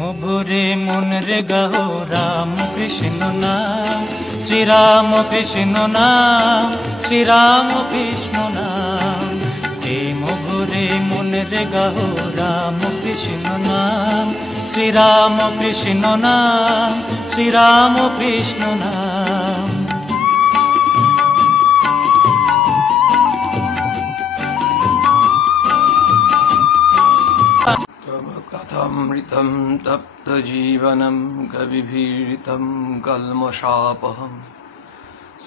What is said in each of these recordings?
ভোরে মন রে গাও রাম কৃষ্ণ নাম, শ্রীরাম কৃষ্ণ নাম, শ্রীরাম কৃষ্ণ নাম। প্রেম ভোরে মন রে গাও রাম কৃষ্ণ নাম, শ্রীরাম কৃষ্ণ নাম, শ্রীরাম কৃষ্ণ নাম। कथामृतं तप्त जीवनं कविभीडितं कल्मषापहं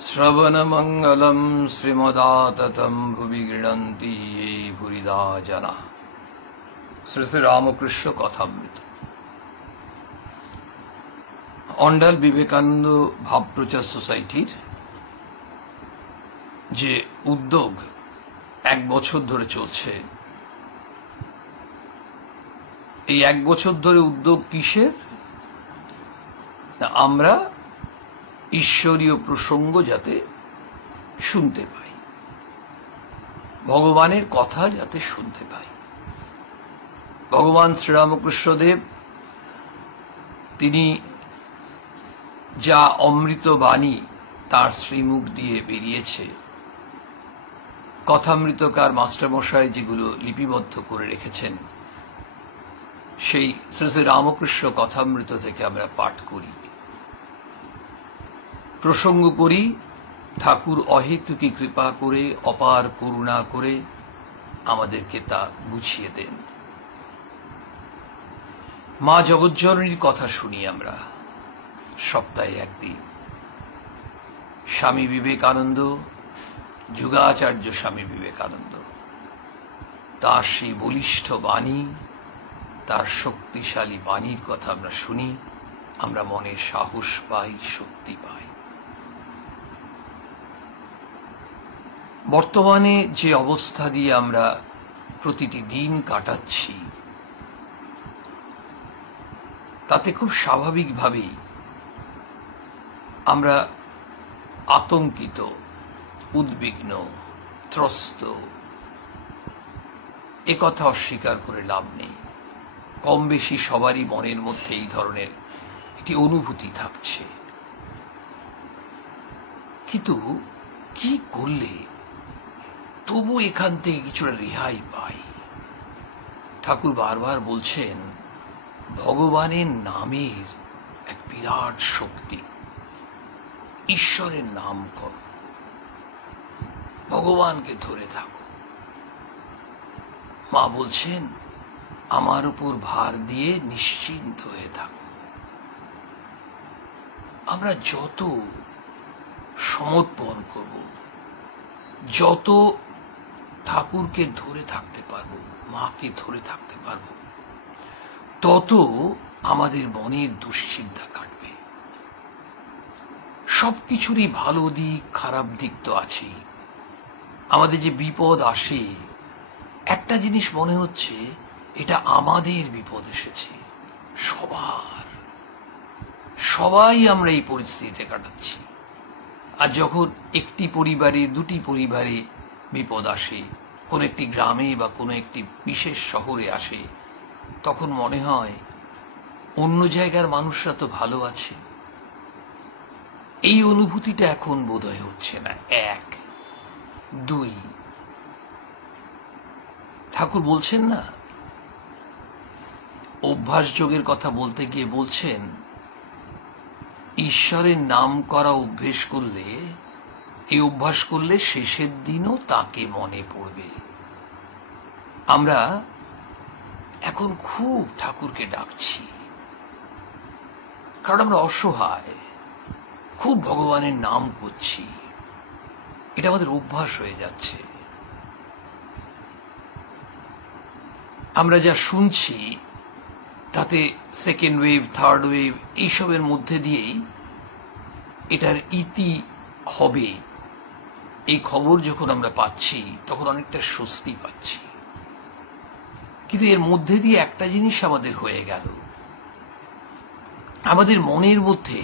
श्रवणमंगलं श्रीमदाततं भुवि गृह्णन्ति ये भूरिदा जना। श्री श्री रामकृष्ण कथामृत। অন্ডাল বিবেকানন্দ ভাব প্রচার সোসাইটির যে উদ্যোগ 1 বছর ধরে চলছে, এই 1 বছর ধরে উদ্যোগ কিসের? আমরা ঈশ্বরীয় প্রসঙ্গ যাতে শুনতে পাই, ভগবানের কথা যাতে শুনতে পাই। ভগবান শ্রীরামকৃষ্ণদেব তিনি যা অমৃত বাণী তার শ্রীমুখ দিয়ে বেরিয়েছে, কথামৃতকার মাস্টারমশাই যেগুলো লিপিবদ্ধ করে রেখেছেন, সেই শ্রী শ্রী রামকৃষ্ণ কথামৃত থেকে আমরা পাঠ করি, প্রসঙ্গ করি। ঠাকুর অহেতুকি কৃপা করে, অপার করুণা করে আমাদেরকে তা বুঝিয়ে দেন। মা জগজ্জননীর কথা শুনি আমরা সপ্তাহে একদিন। স্বামী বিবেকানন্দ, যুগাচার্য স্বামী বিবেকানন্দ, তার সেই বলিষ্ঠ বাণী, তার শক্তিশালী বাণীর কথা আমরা শুনি, আমরা মনে সাহস পাই, শক্তি পাই। বর্তমানে যে অবস্থা দিয়ে আমরা প্রতিটি দিন কাটাচ্ছি, তাতে খুব স্বাভাবিকভাবেই আমরা আতঙ্কিত, উদ্বিগ্ন, ত্রস্ত। এ কথা অস্বীকার করে লাভ নেই। কম বেশি সবারই মনের মধ্যে এই ধরনের একটি অনুভূতি থাকছে। কিন্তু কি করলে তবু এখান থেকে কিছুটা রেহাই পাই? ঠাকুর বারবার বলছেন, ভগবানের নামের এক বিরাট শক্তি। ঈশ্বরের নাম করো, ভগবানকে ধরে থাকো। মা বলছেন, আমার উপর ভার দিয়ে নিশ্চিন্ত হয়ে থাকো। আমরা যত সমর্পণ করব, যত ঠাকুরকে ধরে থাকতে পারবো, মাকে ধরে থাকতে পারবো, তত আমাদের মনের দুশ্চিন্তা কাটবে। সবকিছুরই ভালো দিক, খারাপ দিক তো আছেই। আমাদের যে বিপদ আসে, একটা জিনিস মনে হচ্ছে, এটা আমাদের বিপদ এসেছে। সবাই আমরা এই পরিস্থিতিতে কাটাচ্ছি। আর যখন একটি পরিবারে, দুটি পরিবারে বিপদ আসে, কোন একটি গ্রামে বা কোনো একটি বিশেষ শহরে আসে, তখন মনে হয় অন্য জায়গার মানুষরা তো ভালো আছে। এই অনুভূতিটা এখন বোধহয় হচ্ছে না। 1, 2, ঠাকুর বলছেন না, অভ্যাস যোগের কথা বলতে গিয়ে বলছেন, ঈশ্বরের নাম করা অভ্যেস করলে, এই অভ্যাস করলে শেষের দিনও তাকে মনে পড়বে। আমরা এখন খুব ঠাকুরকে ডাকছি, কারণ আমরা অসহায়, খুব ভগবানের নাম করছি। এটা আমাদের অভ্যাস হয়ে যাচ্ছে। আমরা যা শুনছি তাতে সেকেন্ড ওয়েভ, থার্ড ওয়েভ, এইসবের মধ্যে দিয়েই এটার ইতি হবে, এই খবর যখন আমরা পাচ্ছি তখন অনেকটা স্বস্তি পাচ্ছি। কিন্তু এর মধ্যে দিয়ে একটা জিনিস আমাদের হয়ে গেল, আমাদের মনের মধ্যে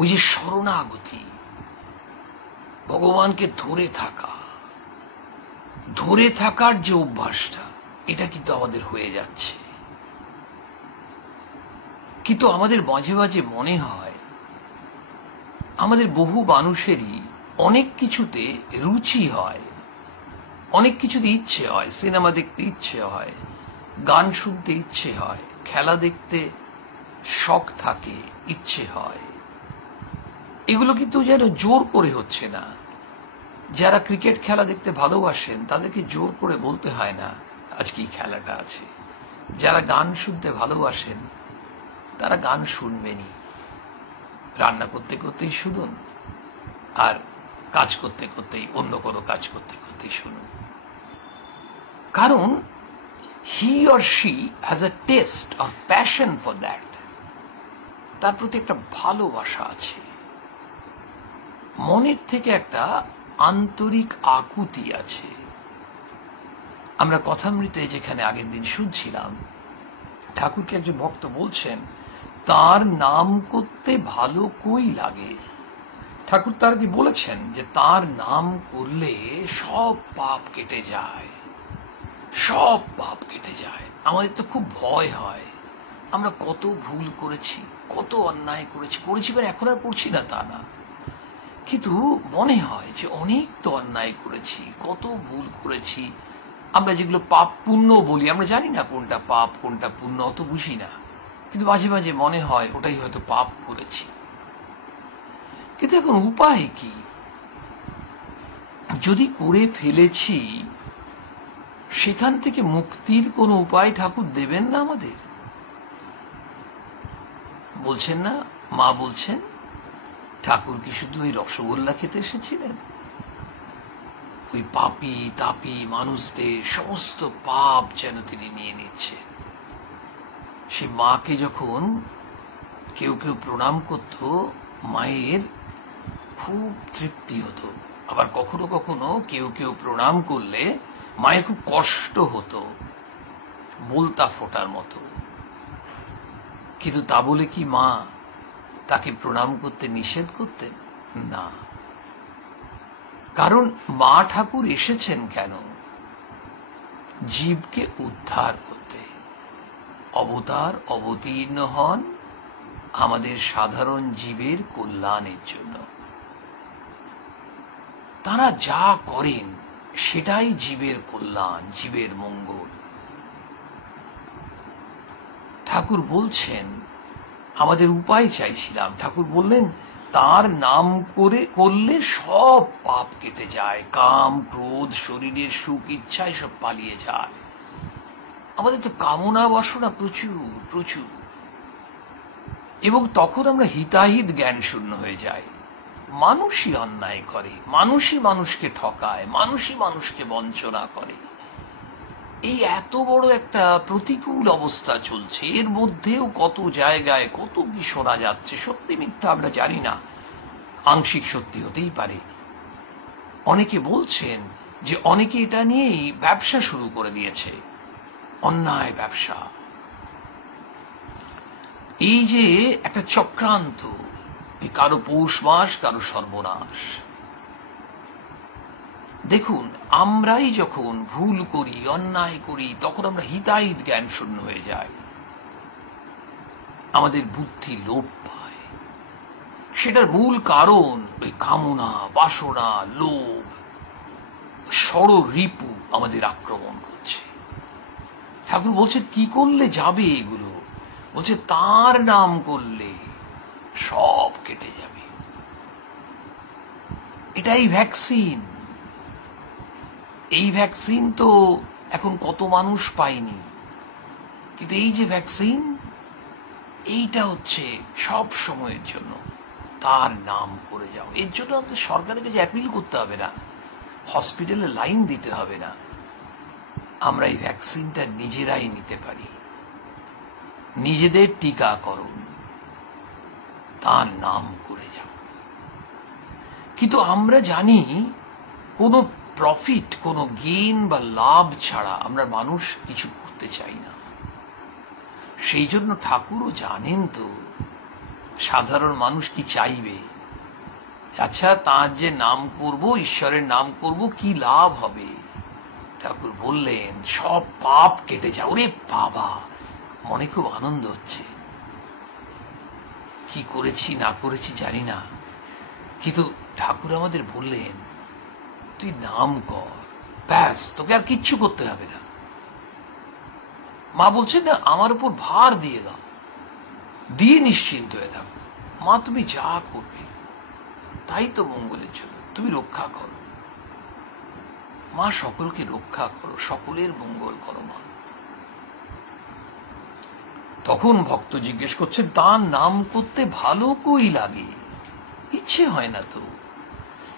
ওই যে শরণাগতি, ভগবানকে ধরে থাকার যে অভ্যাসটা, এটা কিন্তু আমাদের হয়ে যাচ্ছে। কিন্তু আমাদের মাঝে মাঝে মনে হয় আমাদের বহু মানুষেরই অনেক কিছুতে রুচি হয়, অনেক কিছুতে ইচ্ছে হয়। সিনেমা দেখতে ইচ্ছে হয়, গান শুনতে ইচ্ছে হয়, খেলা দেখতে শখ থাকে, ইচ্ছে হয়। এগুলো কিন্তু যেন জোর করে হচ্ছে না। যারা ক্রিকেট খেলা দেখতে ভালোবাসেন তাদেরকে জোর করে বলতে হয় না আজকে এই খেলাটা আছে। যারা গান শুনতে ভালোবাসেন তারা গান শুনবেনই, রান্না করতে করতেই শুনুন, আর কাজ করতে করতেই, অন্য কোনো কাজ করতে করতেই শুনুন। কারণ he or she has a taste or passion for that, তার প্রতি একটা ভালোবাসা আছে, মনের থেকে একটা আন্তরিক আকুতি আছে। আমরা কথামৃতে যেখানে আগের দিন শুনছিলাম, ঠাকুরকে একজন ভক্ত বলছেন তার নাম করতে ভালো কই লাগে। ঠাকুর তার কি বলেছেন যে তার নাম করলে সব পাপ কেটে যায়, সব পাপ কেটে যায়। আমাদের তো খুব ভয় হয়, আমরা কত ভুল করেছি, কত অন্যায় করেছি মানে এখন আর করছি না তা না, কিন্তু মনে হয় যে অনেক তো অন্যায় করেছি, কত ভুল করেছি। আমরা যেগুলো পাপ পুণ্য বলি, আমরা জানি না কোনটা পাপ কোনটা পুণ্য, অত বুঝি না, কিন্তু মাঝে মাঝে মনে হয় ওটাই হয়তো পাপ করেছি। কিন্তু এখন উপায় কি? যদি করে ফেলেছি সেখান থেকে মুক্তির কোনো উপায় ঠাকুর দেবেন না আমাদের? বলছেন না, মা বলছেন ঠাকুর কি শুধু ওই রসগোল্লা খেতে এসেছিলেন? ওই পাপী তাপী মানুষদের সমস্ত পাপ যেন তিনি নিয়ে নিচ্ছেন। সে মাকে যখন কেউ কেউ প্রণাম করত, মায়ের খুব তৃপ্তি হতো, আবার কখনো কখনো কেউ কেউ প্রণাম করলে মায়ের খুব কষ্ট হতো, বলতা ফোটার মতো। কিন্তু তা বলে কি মা তাকে প্রণাম করতে নিষেধ করতেন? না। কারণ মা ঠাকুর এসেছেন কেন? জীবকে উদ্ধার করতে। অবতার অবতীর্ণ হন আমাদের সাধারণ জীবের কল্যাণের জন্য। তারা যা করেন সেটাই জীবের কল্যাণ, জীবের মঙ্গল। ঠাকুর বলছেন, আমাদের উপায় চাইছিলাম, ঠাকুর বললেন তার নাম করলে সব পাপ কেটে যায়, কাম ক্রোধ শরীরের সুখ ইচ্ছা সব পালিয়ে যায়। আমাদের তো কামনা বাসনা প্রচুর প্রচুর, এবং তখন আমরা হিতাহিত জ্ঞান শূন্য হয়ে যাই। মানুষই অন্যায় করে, মানুষই মানুষকে ঠকায়, মানুষই মানুষকে বঞ্চনা করে। এই এত বড় একটা প্রতিকূল অবস্থা চলছে, এর মধ্যেও কত জায়গায় কত কি শোনা যাচ্ছে। সত্যি মিথ্যা আমরা জানি না, আংশিক সত্যি হতেই পারে। অনেকে বলছেন যে অনেকে এটা নিয়েই ব্যবসা শুরু করে দিয়েছে, অন্যায় ব্যবসা। এই যে একটা চক্রান্ত, কারো পৌষ মাস কারো সর্বনাশ। দেখুন, আমরাই যখন ভুল করি, অন্যায় করি, তখন আমরা হিতাহিত জ্ঞান শূন্য হয়ে যাই, আমাদের বুদ্ধি লোপ পায়। সেটার মূল কারণ ওই কামনা বাসনা লোভ, ষড়রিপু আমাদের আক্রমণ করছে। ঠাকুর বলছেন কি করলে যাবে এগুলো? বলছে তার নাম করলে সব কেটে যাবে। এটাই ভ্যাকসিন। এই ভ্যাকসিন তো এখন কত মানুষ পায়নি, কিন্তু এই যে ভ্যাকসিন, এইটা হচ্ছে সব সময়ের জন্য। তার নাম করে যাও। এর জন্য আমাদের সরকারের কাছে অ্যাপিল করতে হবে না, হসপিটালে লাইন দিতে হবে না। আমরা এই ভ্যাকসিনটা নিজেরাই নিতে পারি, নিজেদের টিকাকরণ, তার নাম করে যাও। কিন্তু আমরা জানি কোনো প্রফিট, কোনো গেইন বা লাভ ছাড়া আমরা মানুষ কিছু করতে চাই না। সেই জন্য ঠাকুরও জানেন তো সাধারণ মানুষ কি চাইবে। আচ্ছা, তার যে নাম করব, ঈশ্বরের নাম করব, কি লাভ হবে? ঠাকুর বললেন সব পাপ কেটে যাও। ওরে বাবা, মনে খুব আনন্দ হচ্ছে। কি করেছি না করেছি জানি না, কিন্তু ঠাকুর আমাদের বললেন তুই নাম কর, ব্যাস, তোকে আর কিচ্ছু করতে হবে না। মা বলছেন না, আমার উপর ভার দিয়ে দাও, দিয়ে নিশ্চিন্ত হয়ে থাকো। মা তুমি যা করবে তাই তো মঙ্গলের জন্য, তুমি রক্ষা করো মা, সকলকে রক্ষা করো, সকলের মঙ্গল করো মা। তখন ভক্ত জিজ্ঞেস করছে, তার নাম করতে ভালো কই লাগে, ইচ্ছে হয় না তো?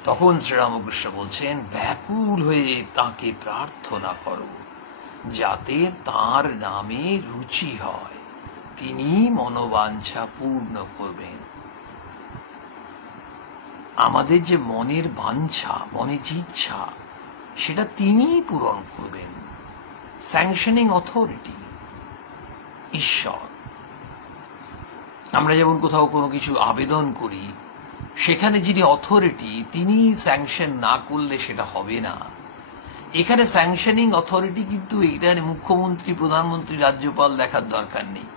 তখন শ্রীরামকৃষ্ণ বলছেন, ব্যাকুল হয়ে তাকে প্রার্থনা করো, যাতে তার নামে রুচি হয়, তিনি মনোবাঞ্ছা পূর্ণ করবেন। আমাদের যে মনের বাঞ্ছা, মনের যে ইচ্ছা, সেটা তিনিই পূরণ করবেন। স্যাংশনিং অথরিটি ঈশ্বর। আমরা যেমন কোথাও কোনো কিছু আবেদন করি, সেখানে যিনি অথরিটি, তিনি স্যাংশন না করলে সেটা হবে না। এখানে স্যাংশনিং অথরিটি কিন্তু এখানে মুখ্যমন্ত্রী, প্রধানমন্ত্রী, রাজ্যপাল দেখার দরকার নেই,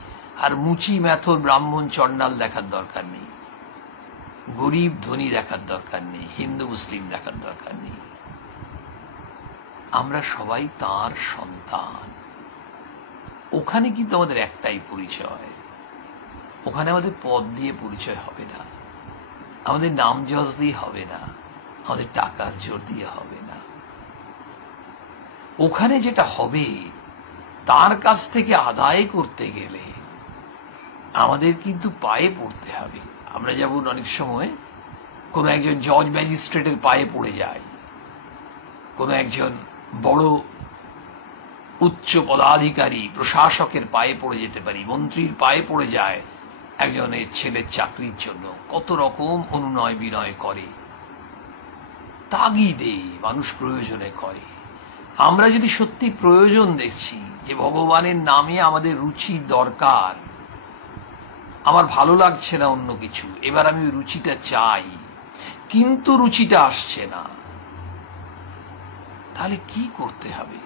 আর মুচি ম্যাথর ব্রাহ্মণ চন্ডাল দেখার দরকার নেই, গরিব ধনী দেখার দরকার নেই, হিন্দু মুসলিম দেখার দরকার নেই। আমরা সবাই তার সন্তান। ওখানে কিন্তু আমাদের একটাই পরিচয়, ওখানে আমাদের পদ দিয়ে পরিচয় হবে না, আমাদের নাম যশ দিয়ে হবে না, আমাদের টাকার জোর দিয়ে হবে না। ওখানে যেটা হবে, তার কাছ থেকে আদায় করতে গেলে আমাদের কিন্তু পায়ে পড়তে হবে। আমরা যেমন অনেক সময় কোনো একজন জজ ম্যাজিস্ট্রেটের পায়ে পড়ে যাই, কোনো একজন বড় উচ্চ পদাধিকারী প্রশাসকের পায়ে পড়ে যেতে পারি, মন্ত্রীর পায়ে পড়ে যায় একজনের ছেলের চাকরির জন্য, কত রকম অনুনয় বিনয় করে, তাগিদে মানুষ প্রয়োজনে করে। আমরা যদি সত্যি প্রয়োজন দেখছি যে ভগবানের নামে আমাদের রুচি দরকার, আমার ভালো লাগছে না অন্য কিছু, এবার আমি ওই রুচিটা চাই, কিন্তু রুচিটা আসছে না, তাহলে কি করতে হবে?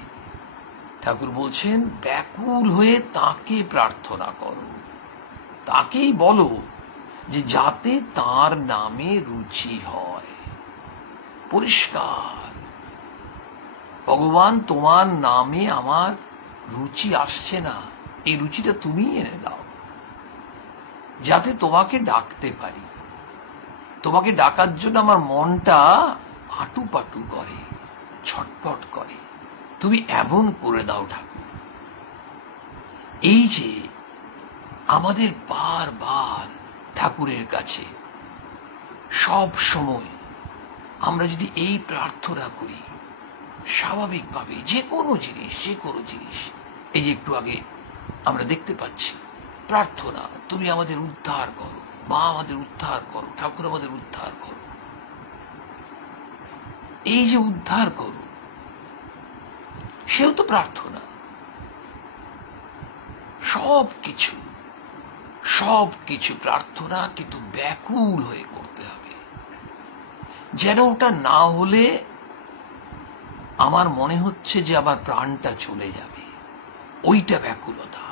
ঠাকুর বলছেন, ব্যাকুল হয়ে তাকে প্রার্থনা করো, তাকেই বলো যে যাতে তার নামে রুচি হয়। পরিষ্কার, ভগবান তোমার নামে আমার রুচি আসছে না, এই রুচিটা তুমি এনে দাও, যাতে তোমাকে ডাকতে পারি। তোমাকে ডাকার জন্য আমার মনটা আটু পাটু করে, ছটপট করে, তুমি এমন করে দাও ঠাকুর। এই যে আমাদের বারবার ঠাকুরের কাছে সব সময় আমরা যদি এই প্রার্থনা করি, স্বাভাবিকভাবে যে কোনো জিনিস, এই যে একটু আগে আমরা দেখতে পাচ্ছি প্রার্থনা, তুমি আমাদের উদ্ধার করো, মা আমাদের উদ্ধার করো, ঠাকুর আমাদের উদ্ধার করো, এই যে উদ্ধার করো, সেও তো প্রার্থনা। সব কিছু প্রার্থনা, কিন্তু ব্যাকুল হয়ে করতে হবে, যেন ওটা না হলে আমার মনে হচ্ছে যে আমার প্রাণটা চলে যাবে, ওইটা ব্যাকুলতা।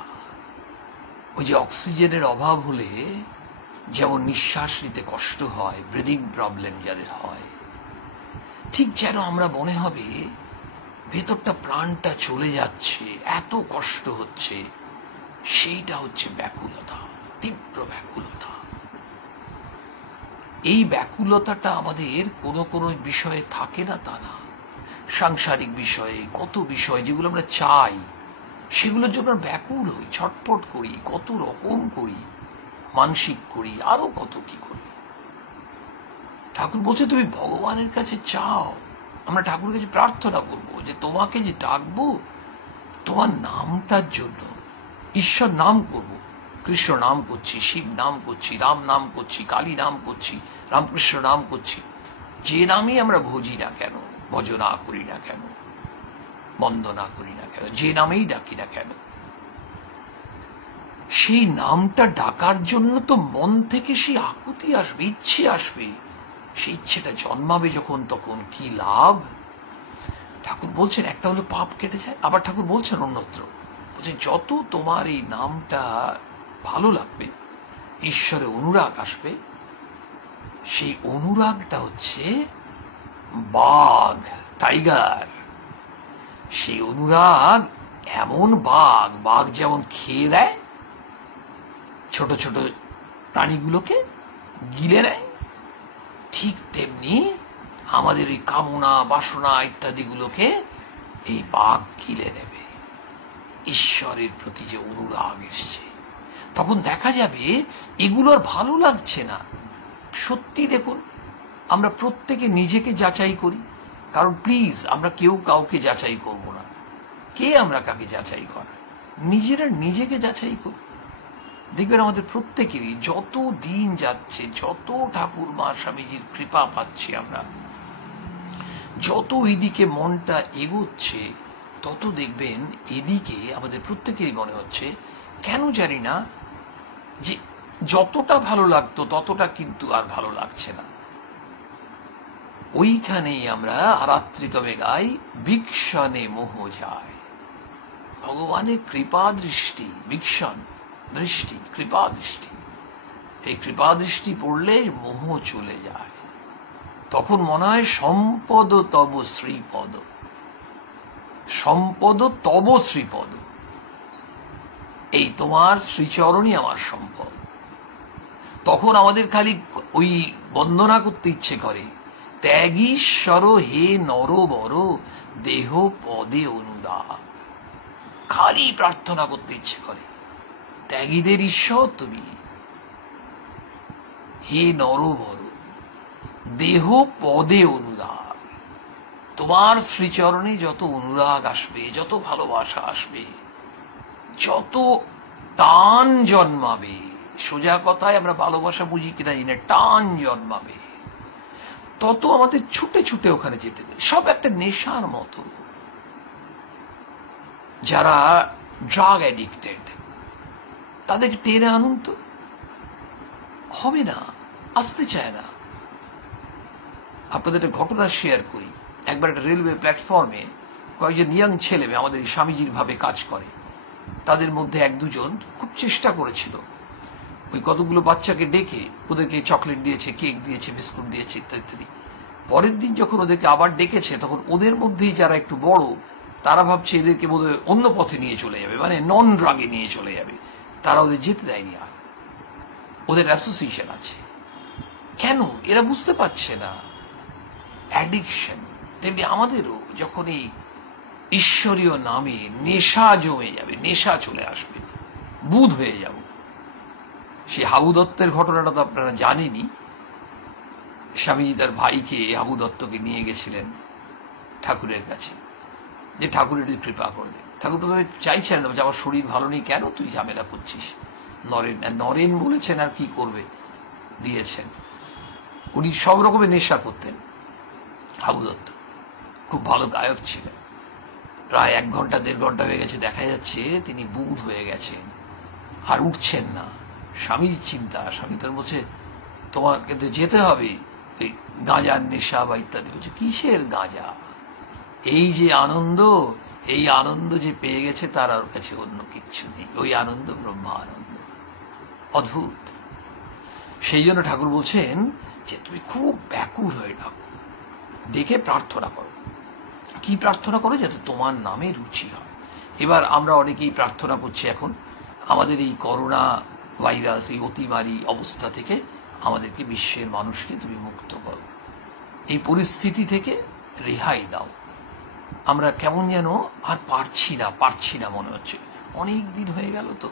ওই যে অক্সিজেনের অভাব হলে যেমন নিঃশ্বাস নিতে কষ্ট হয়, ব্রিদিং প্রবলেম যাদের হয়, ঠিক যেন আমরা মনে হবে ভেতরটা প্রাণটা চলে যাচ্ছে, এত কষ্ট হচ্ছে, সেইটা হচ্ছে ব্যাকুলতা, তীব্র ব্যাকুলতা। এই ব্যাকুলতাটা আমাদের কোনো কোনো বিষয়ে থাকে না তা না, সাংসারিক বিষয়ে, কত বিষয় যেগুলো আমরা চাই, সেগুলোর জন্য ব্যাকুল হই, ছটপট করি, কত রকম করি, মানসিক করি, আরো কত কি করি। ঠাকুর বলছে তুমি ভগবানের কাছে চাও, আমরা ঠাকুরের কাছে প্রার্থনা করব যে তোমাকে যে ডাকবো তোমার নামটার জন্য, ঈশ্বর নাম করব, কৃষ্ণ নাম করছি, শিব নাম করছি, রাম নাম করছি, কালী নাম করছি, রামকৃষ্ণ নাম করছি, যে নামই আমরা ভজি না কেন, ভজনা করি না কেন, বন্দনা করি না কেন, যে নামেই ডাকি না কেন, সেই নামটা ডাকার জন্য তো মন থেকে সেই আকুতি আসবে, ইচ্ছে আসবে, সেই ইচ্ছেটা জন্মাবে যখন, তখন কি লাভ? ঠাকুর বলছেন একটা হলো পাপ কেটে যায়, আবার ঠাকুর বলছেন অন্যত্র, বলছেন যত তোমার এই নামটা ভালো লাগবে, ঈশ্বরে অনুরাগ আসবে, সেই অনুরাগটা হচ্ছে বাঘ, টাইগার। সেই অনুরাগ এমন বাঘ, বাঘ যেমন খেয়ে দেয় ছোট ছোট প্রাণীগুলোকে, গিলে নেয়, ঠিক তেমনি আমাদের ওই কামনা বাসনা ইত্যাদিগুলোকে এই বাঘ গিলে নেবে। ঈশ্বরের প্রতি যে অনুরাগ এসছে, তখন দেখা যাবে এগুলোর ভালো লাগছে না। সত্যি দেখুন, আমরা প্রত্যেকে নিজেকে যাচাই করি, কারণ প্লিজ আমরা কেউ কাউকে যাচাই করব না। কে আমরা কাকে যাচাই করা? নিজেরা নিজেকে যাচাই করি। দেখবেন আমাদের প্রত্যেকেরই যত দিন যাচ্ছে, যত ঠাকুর মা স্বামীজির কৃপা পাচ্ছি আমরা, যত এদিকে মনটা এগোচ্ছে, তত দেখবেন এদিকে আমাদের প্রত্যেকেরই মনে হচ্ছে কেন জানি না যে যতটা ভালো লাগতো ততটা কিন্তু আর ভালো লাগছে না। ওইখানেই আমরা আরাত্রিকমে গাই, বিক্ষণে মোহ যায়। ভগবানের কৃপা দৃষ্টি, বিক্ষণ দৃষ্টি, কৃপা দৃষ্টি, এই কৃপা দৃষ্টি পড়লে মোহ চলে যায়। তখন মনে হয় সম্পদ তব শ্রীপদ, সম্পদ তব শ্রীপদ, এই তোমার শ্রীচরণই আমার সম্পদ। তখন আমাদের খালি ওই বন্দনা করতে ইচ্ছে করে, ত্যাগীশ্বর হে নরবর দেহ পদে অনুরাগ। খালি প্রার্থনা করতে ইচ্ছে করে, ত্যাগীদের ঈশ্বর তুমি, হে নরবর দেহ পদে অনুরাগ। তোমার শ্রীচরণে যত অনুরাগ আসবে, যত ভালোবাসা আসবে, যত টান জন্মাবে, সোজা কথায় আমরা ভালোবাসা বুঝি কিনা জানি না, টান জন্মাবে, তত আমাদের ছুটে ছুটে ওখানে যেতে হবে। সব একটা নেশার মতো। যারা ড্রাগ অ্যাডিক্টেড তাদেরকে টেনে আনুন তো, হবে না, আসতে চায় না। আপনাদের একটা ঘটনা শেয়ার করি। একবার একটা রেলওয়ে প্ল্যাটফর্মে কয়েকজন ইয়াং ছেলে মেয়ে আমাদের স্বামীজির ভাবে কাজ করে, তাদের মধ্যে এক দুজন খুব চেষ্টা করেছিল ওই কতগুলো বাচ্চাকে ডেকে ওদেরকে চকলেট দিয়েছে, কেক দিয়েছে, বিস্কুট দিয়েছে ইত্যাদি ইত্যাদি। পরের দিন যখন ওদেরকে আবার ডেকেছে, তখন ওদের মধ্যেই যারা একটু বড় তারা ভাবছে এদেরকে বোধহয় অন্য পথে নিয়ে চলে যাবে, মানে নন ড্রাগে নিয়ে চলে যাবে। তারা ওদের যেতে দেয়নি, আর ওদের অ্যাসোসিয়েশন আছে। কেন? এরা বুঝতে পারছে না অ্যাডিকশন। তেমনি আমাদেরও যখন এই ঈশ্বরীয় নামে নেশা জমে যাবে, নেশা চলে আসবে, বুধ হয়ে যাব। সেই হাবু দত্তের ঘটনাটা তো আপনারা জানেনই। স্বামীজি তার ভাইকে হাবু দত্তকে নিয়ে গেছিলেন ঠাকুরের কাছে, যে ঠাকুর একটু কৃপা করে দেন। ঠাকুর প্রথমে চাইছেন না, যে আমার শরীর ভালো নেই, কেন তুই ঝামেলা করছিস। নরেন নরেন বলেছেন, আর কি করবে, দিয়েছেন। উনি সব রকমের নেশা করতেন। হাবু দত্ত খুব ভালো গায়ক ছিলেন। প্রায় 1 ঘন্টা 1.5 ঘন্টা হয়ে গেছে, দেখা যাচ্ছে তিনি বুধ হয়ে গেছেন, আর উঠছেন না। স্বামীর চিন্তা, স্বামী তার বলছে তোমাকে তো যেতে হবে, এই গাঁজার নেশা বা ইত্যাদি। বলছে কিসের গাঁজা, এই যে আনন্দ, এই আনন্দ যে পেয়ে গেছে তার ওর কাছে অন্য কিচ্ছু নেই, ওই আনন্দ ব্রহ্মা আনন্দ, অদ্ভুত। সেই জন্য ঠাকুর বলছেন যে তুমি খুব ব্যাকুল হয়ে ডাকো, ডেকে প্রার্থনা করো। কি প্রার্থনা করো? যাতে তোমার নামে রুচি হয়। এবার আমরা অনেকেই প্রার্থনা করছি এখন, আমাদের এই করোনা ভাইরাস, এই অতিমারী অবস্থা থেকে আমাদেরকে, বিশ্বের মানুষকে তুমি মুক্ত করো, এই পরিস্থিতি থেকে রেহাই দাও। আমরা কেমন যেন আর পারছি না মনে হচ্ছে, অনেক দিন হয়ে গেল তো।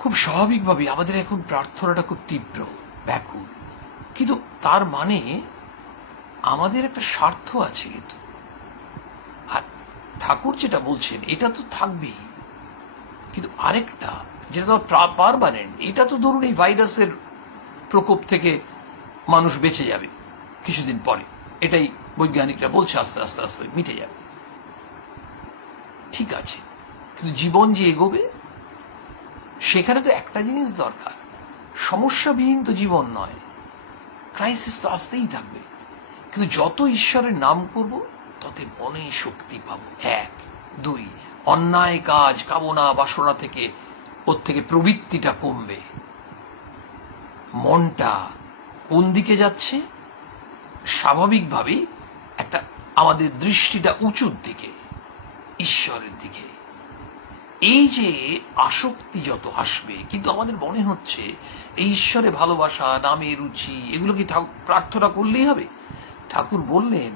খুব স্বাভাবিকভাবে আমাদের এখন প্রার্থনাটা খুব তীব্র, ব্যাকুল। কিন্তু তার মানে আমাদের একটা স্বার্থ আছে কিন্তু। আর ঠাকুর যেটা বলছেন এটা তো থাকবেই, কিন্তু আরেকটা যেটা তো পারমানেন্ট, এটা তো ধরুন এই ভাইরাসের প্রকোপ থেকে মানুষ বেঁচে যাবে কিছুদিন পরে, এটাই বৈজ্ঞানিকরা বলছে, আস্তে আস্তে আস্তে মিটে যাবে, ঠিক আছে। কিন্তু জীবন যে এগোবে, সেখানে তো একটা জিনিস দরকার, সমস্যাবিহীন তো জীবন নয়, ক্রাইসিস তো আসতেই থাকবে। কিন্তু যত ঈশ্বরের নাম করব তত মনে শক্তি পাবো। 1, 2, অন্যায় কাজ কামনা বাসনা থেকে ওর থেকে প্রবৃত্তিটা কমবে, মনটা কোন দিকে যাচ্ছে? স্বাভাবিকভাবেই একটা আমাদের দৃষ্টিটা উঁচুর দিকে, ঈশ্বরের দিকে। এই যে আসক্তি যত আসবে, কিন্তু আমাদের মনে হচ্ছে এই ঈশ্বরে ভালোবাসা, নামে রুচি, এগুলো কি প্রার্থনা করলেই হবে? ঠাকুর বললেন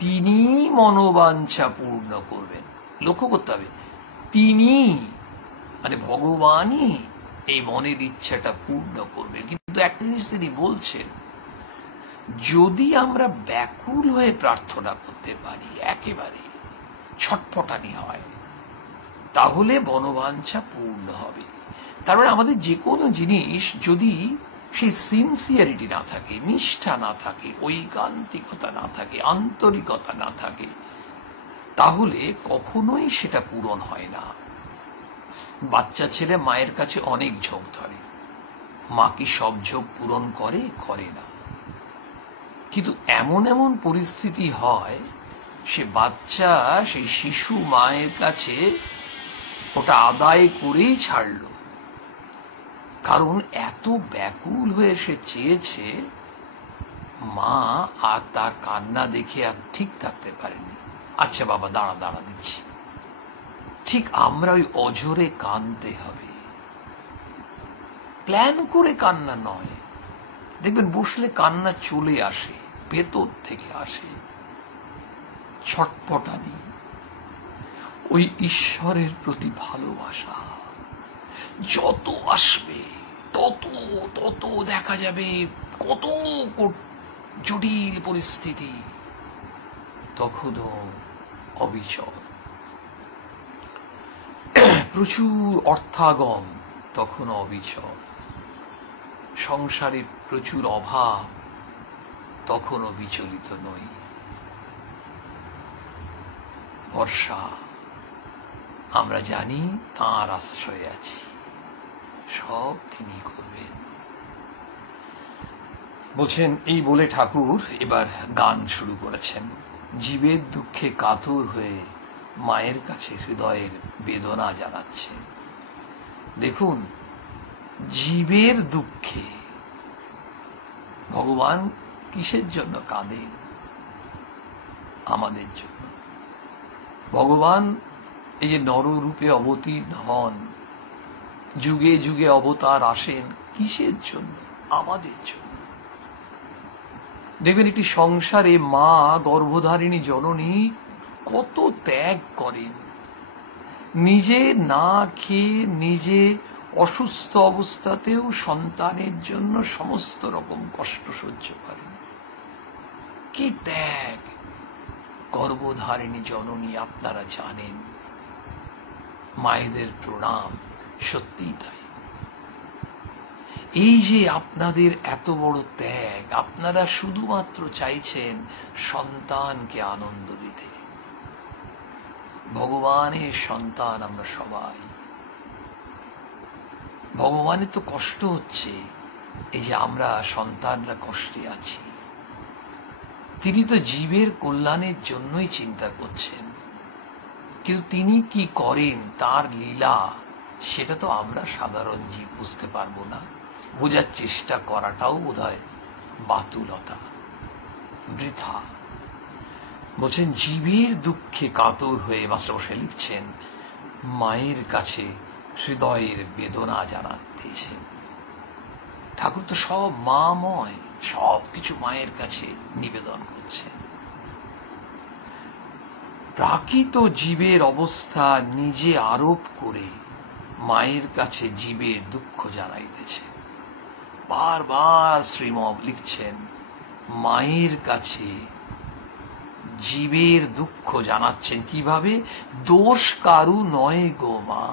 তিনি মনোবাঞ্ছা পূর্ণ করবেন। লক্ষ্য করতে হবে, তিনি মানে ভগবানই এই মনের ইচ্ছাটা পূর্ণ করবেন। কিন্তু একটা জিনিস তিনি বলছেন, যদি আমরা ব্যাকুল হয়ে প্রার্থনা করতে পারি, একেবারে ছটফটানি হয়, তাহলে মনোবাঞ্ছা পূর্ণ হবে। তার মানে আমাদের যে কোনো জিনিস যদি সেই সিনসিয়ারিটি না থাকে, নিষ্ঠা না থাকে, ঐকান্তিকতা না থাকে, আন্তরিকতা না থাকে, তাহলে কখনোই সেটা পূরণ হয় না। বাচ্চা ছেলে মায়ের কাছে অনেক ঝোঁক ধরে, মা কি সব ঝোঁক পূরণ করে? করে না। কিন্তু এমন এমন পরিস্থিতি হয়, সে বাচ্চা, সেই শিশু মায়ের কাছে ওটা আদায় করেই ছাড়ল, কারণ এত ব্যাকুল হয়ে সে চেয়েছে, মা আর তার কান্না দেখে আর ঠিক থাকতে পারেনি। আচ্ছা বাবা দাঁড়া দাঁড়া দিচ্ছি। ঠিক আমরা ওই অঝরে কাঁদতে হবে, প্ল্যান করে কান্না নয়। দেখবেন বসলে কান্না চলে আসে, ভেতর থেকে আসে, ছটপটানি, ওই ঈশ্বরের প্রতি ভালোবাসা। যত আসবে তত তত দেখা যাবে কত জটিল পরিস্থিতি, তখনও অবিচল। প্রচুর অর্থাগম, তখনও অবিচল। সংসারে প্রচুর অভাব, তখনও বিচলিত নই। বর্ষা, আমরা জানি তাঁর আশ্রয়ে আছি, সব তিনি করবেন। বলছেন, এই বলে ঠাকুর এবার গান শুরু করেছেন। জীবের দুঃখে কাতর হয়ে মায়ের কাছে হৃদয়ের বেদনা জানাচ্ছে। দেখুন, জীবের দুঃখে ভগবান কিসের জন্য কাঁদেন? আমাদের জন্য। ভগবান এই যে নররূপে অবতীর্ণ হন, যুগে যুগে অবতার আসেন, কিসের জন্য? আমাদের জন্য। দেখবেন একটি সংসারে মা, গর্ভধারিণী জননী কত ত্যাগ করেন, নিজে না খেয়ে, নিজে অসুস্থ অবস্থাতেও সন্তানের জন্য সমস্ত রকম কষ্ট সহ্য করেন। কি ত্যাগ! গর্ভধারিণী জননী, আপনারা জানেন। মায়েদের প্রণাম, সত্যিই তাই। এই যে আপনাদের এত বড় ত্যাগ, আপনারা শুধুমাত্র চাইছেন সন্তানকে আনন্দ দিতে। ভগবানের সন্তান আমরা সবাই। ভগবানের তো কষ্ট হচ্ছে এই যে আমরা সন্তানরা কষ্টে আছি। তিনি তো জীবের কল্যাণের জন্যই চিন্তা করছেন, কিন্তু তিনি কি করেন, তার লীলা, সেটা তো আমরা সাধারণ জীব বুঝতে পারবো না। বোঝার চেষ্টা করাটাও বোধহয় বাতুলতা, বৃথা। বলছেন, জীবের দুঃখে কাতর হয়ে মাস্টারমশাই লিখছেন, মায়ের কাছে হৃদয়ের বেদনা জানাতেছেন। ঠাকুর তো সব মাময়, সব কিছু মায়ের কাছে নিবেদন করছেন। প্রাকৃত জীবের অবস্থা নিজে আরোপ করে মায়ের কাছে জীবের দুঃখ জানাইতেছে। বারবার শ্রীম লিখছেন, মায়ের কাছে জীবের দুঃখ জানাচ্ছেন। কিভাবে? দোষ কারু নয় গো মা,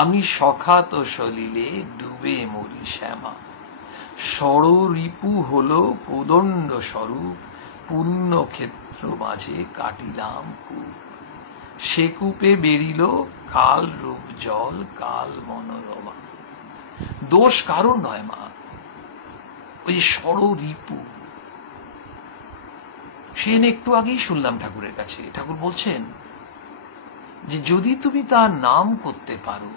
আমি সখাত সলিলে ডুবে মরি শ্যামা। ষড়রিপু হলো কোদণ্ড স্বরূপ, পুণ্য ক্ষেত্র মাঝে কাটিলাম কূপ। সে কূপে বেরিল কাল রূপ জল, কাল মনোরমা। দোষ কারণ নয় মা, ওই যে ষড়রিপু। সে একটু আগেই শুনলাম ঠাকুরের কাছে, ঠাকুর বলছেন যে যদি তুমি তার নাম করতে পারো,